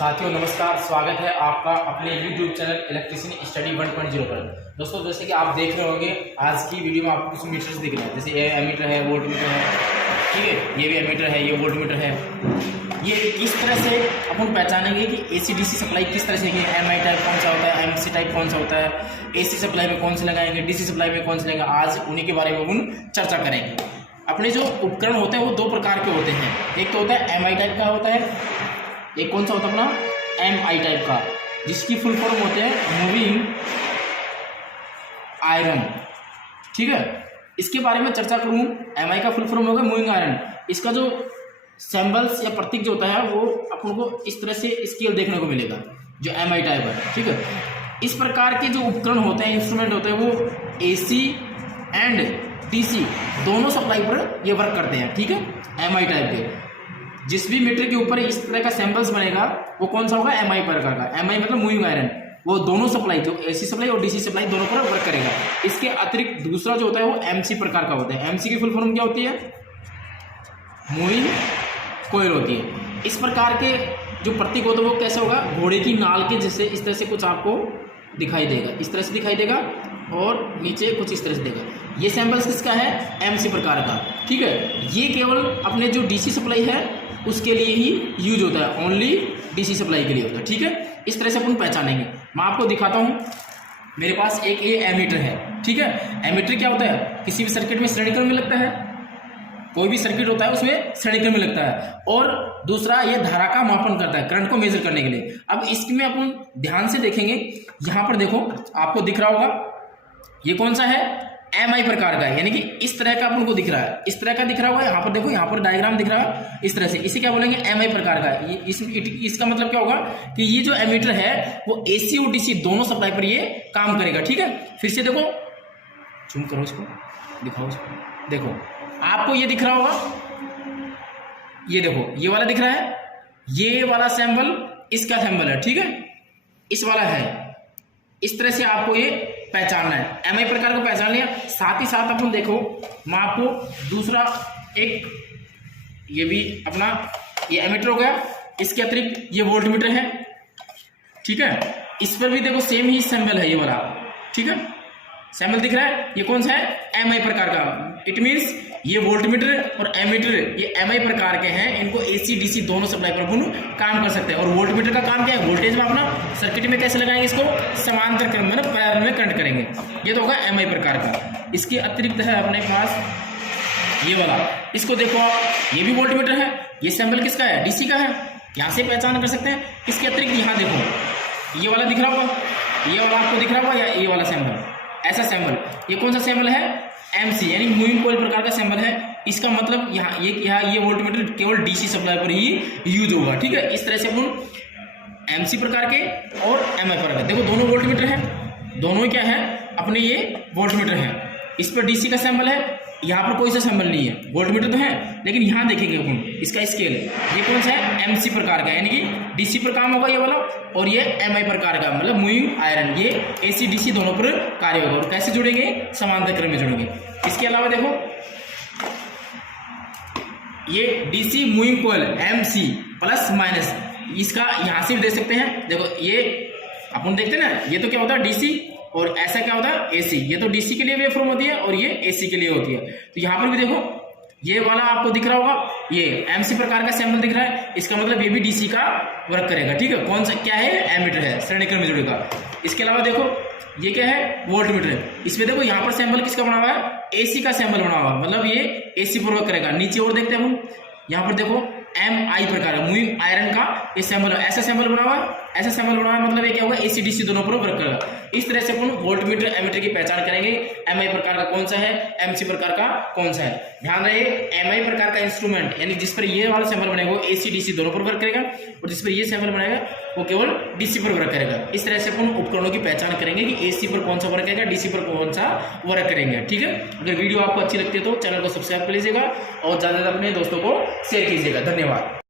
साथियों नमस्कार, स्वागत है आपका अपने YouTube चैनल इलेक्ट्रिशियन स्टडी 1.0 पर। दोस्तों जैसे कि आप देख रहे होंगे आज की वीडियो में आपको कुछ मीटर्स दिख रहे हैं, जैसे ये एमीटर है, वोल्ट मीटर है, ठीक है, ये भी एमीटर है, ये वोल्ट मीटर है। ये किस तरह से अपन पहचानेंगे कि AC DC सप्लाई किस तरह से, MI टाइप कौन सा होता है, MC टाइप कौन सा होता है, AC सप्लाई में कौन से लगाएंगे, DC सप्लाई में कौन से लगाएंगे, आज उन्हीं के बारे में अपन चर्चा करेंगे। अपने जो उपकरण होते हैं वो दो प्रकार के होते हैं, एक तो होता है MI टाइप का होता है, एक कौन सा होता है अपना MI टाइप का, जिसकी फुल फॉर्म होते हैं मूविंग आयरन। ठीक है, इसके बारे में चर्चा करूं। MI का फुल फॉर्म होगा मूविंग आयरन। इसका जो सिंबल्स या प्रतीक जो होता है वो अपन को इस तरह से स्केल देखने को मिलेगा जो MI टाइप है। ठीक है, इस प्रकार के जो उपकरण होते हैं, इंस्ट्रूमेंट होते हैं, वो AC एंड DC दोनों सप्लाई पर ये वर्क करते हैं। ठीक है, MI टाइप के जिस भी मीटर के ऊपर इस तरह का सैंपल्स बनेगा वो कौन सा होगा, MI प्रकार का। MI मतलब मूविंग आयरन, वो दोनों सप्लाई, जो AC सप्लाई और DC सप्लाई दोनों पर वर्क करेगा। इसके अतिरिक्त दूसरा जो होता है वो MC प्रकार का होता है। MC की फुल फॉर्म क्या होती है, मूविंग कोयल होती है। इस प्रकार के जो प्रतीक होता है वो कैसे होगा, घोड़े की नाल के जैसे इस तरह से कुछ आपको दिखाई देगा, इस तरह से दिखाई देगा और नीचे कुछ इस तरह से देगा। ये सैंपल्स किसका है, MC प्रकार का। ठीक है, ये केवल अपने जो DC सप्लाई है उसके लिए ही यूज होता है, ओनली DC सप्लाई के लिए होता है। ठीक है, इस तरह से अपन पहचानेंगे। मैं आपको दिखाता हूँ, मेरे पास एक ये एमीटर है। ठीक है, एमीटर क्या होता है, किसी भी सर्किट में श्रेणी क्रम में लगता है, कोई भी सर्किट होता है उसमें श्रेणी क्रम में लगता है। और दूसरा ये धारा का मापन करता है, करंट को मेजर करने के लिए। अब इसमें अपन ध्यान से देखेंगे, यहाँ पर देखो आपको दिख रहा होगा, ये कौन सा है, MI प्रकार का है, यानी कि इस तरह का अपन को दिख रहा है, इस तरह का दिख रहा होगा। यहाँ पर देखो, यहाँ पर डायग्राम दिख रहा है इस तरह से, इसे क्या बोलेंगे, MI प्रकार का। इसका मतलब क्या होगा कि ये जो एमीटर है वो AC और DC दोनों सप्लाई पर ये काम करेगा। ठीक है, फिर से देखो, जूम करो इसको, दिखाओ इसको, देखो आपको ये दिख रहा होगा, ये देखो ये वाला दिख रहा है, ये वाला सैंपल इसका सैंपल है। ठीक है, इस वाला है, इस तरह से आपको ये पहचानना है, MI प्रकार को पहचान लिया। साथ ही साथ अपन देखो, मैं आपको दूसरा एक, ये भी अपना ये एमीटर हो गया, इसके अतिरिक्त ये वोल्ट मीटर है। ठीक है, इस पर भी देखो सेम ही सैंपल है, ये वाला। ठीक है, सैंपल दिख रहा है, ये कौन सा है, MI प्रकार का। इट मीन्स ये वोल्ट मीटर और एमीटर ये MI प्रकार के हैं, इनको AC DC दोनों सप्लाई पर अपन काम कर सकते हैं। और वोल्ट मीटर का काम क्या है, वोल्टेज में अपना सर्किट में कैसे लगाएंगे, इसको समांतर क्रम में पैरेलल में करंट करेंगे। ये तो होगा MI प्रकार का। इसके अतिरिक्त है अपने पास ये वाला, इसको देखो आप, ये भी वोल्ट मीटर है, ये सैंपल किसका है, DC का है, यहाँ से पहचान कर सकते हैं। इसके अतिरिक्त यहाँ देखो, ये वाला दिख रहा होगा, ये वाला आपको दिख रहा होगा, या ये वाला सैंपल, ऐसा सैंपल, ये कौन सा सैंपल है, MC यानी मूविंग कोयल प्रकार का सैंपल है। इसका मतलब यहाँ ये वोल्ट मीटर केवल DC सप्लाई पर ही यूज होगा। ठीक है, इस तरह से अपन MC प्रकार के और MI प्रकार के, देखो दोनों वोल्ट मीटर है, दोनों क्या है अपने, ये वोल्ट मीटर है, इस पर DC का सैंपल है, यहाँ पर कोई सा सैंपल नहीं है, वोल्ट मीटर तो है, लेकिन यहाँ देखेंगे अपन इसका स्केल, ये कौन सा है, MC प्रकार का, यानी कि DC पर काम होगा ये वाला, और ये MI प्रकार का मतलब मूविंग आयरन, ये AC DC दोनों पर कार्य होगा। और कैसे जुड़ेंगे, समांतर क्रम में जुड़ेंगे। इसके अलावा देखो ये DC moving coil MC plus minus, इसका यहाँ से भी देख सकते हैं। देखो ये अपन देखते हैं ना, ये तो क्या होता है DC, और ऐसा क्या होता है AC, ये तो DC के लिए वेव फॉर्म होती है और ये AC के लिए होती है। तो यहाँ पर भी देखो ये वाला आपको दिख रहा होगा, ये MC प्रकार का सैंपल दिख रहा है, इसका मतलब ये भी DC का वर्क करेगा। ठीक है, कौन सा क्या है, एमीटर है, श्रेणी क्रम में जुड़ेगा। इसके अलावा देखो ये क्या है, वोल्ट मीटर है, इसमें देखो यहाँ पर सैंपल किसका बना हुआ है, AC का सैंपल बना हुआ है, मतलब ये AC पर वर्क करेगा। नीचे और देखते हैं हम, यहाँ पर देखो MI प्रकार है, मूविंग आयरन का ये सैंपल है, ऐसा सैंपल बना हुआ है, ऐसा सैंपल बना हुआ है, मतलब ये क्या होगा, AC DC दोनों पर वर्क करेगा। इस तरह से अपन वोल्ट मीटर एमीटर की पहचान करेंगे, MI प्रकार का कौन सा है, MC प्रकार का कौन सा है। ध्यान रहे, MI प्रकार का इंस्ट्रूमेंट यानी जिस पर ये वाला सैंपल बनेगा वो AC DC दोनों पर वर्क करेगा, और जिस पर ये सैंपल बनेगा वो केवल DC पर वर्क करेगा। इस तरह से अपन उपकरणों की पहचान करेंगे कि AC पर कौन सा वर्क करेगा, DC पर कौन सा वर्क करेंगे। ठीक है, अगर वीडियो आपको अच्छी लगती है तो चैनल को सब्सक्राइब कर लीजिएगा और ज्यादा अपने दोस्तों को शेयर कीजिएगा। धन्यवाद।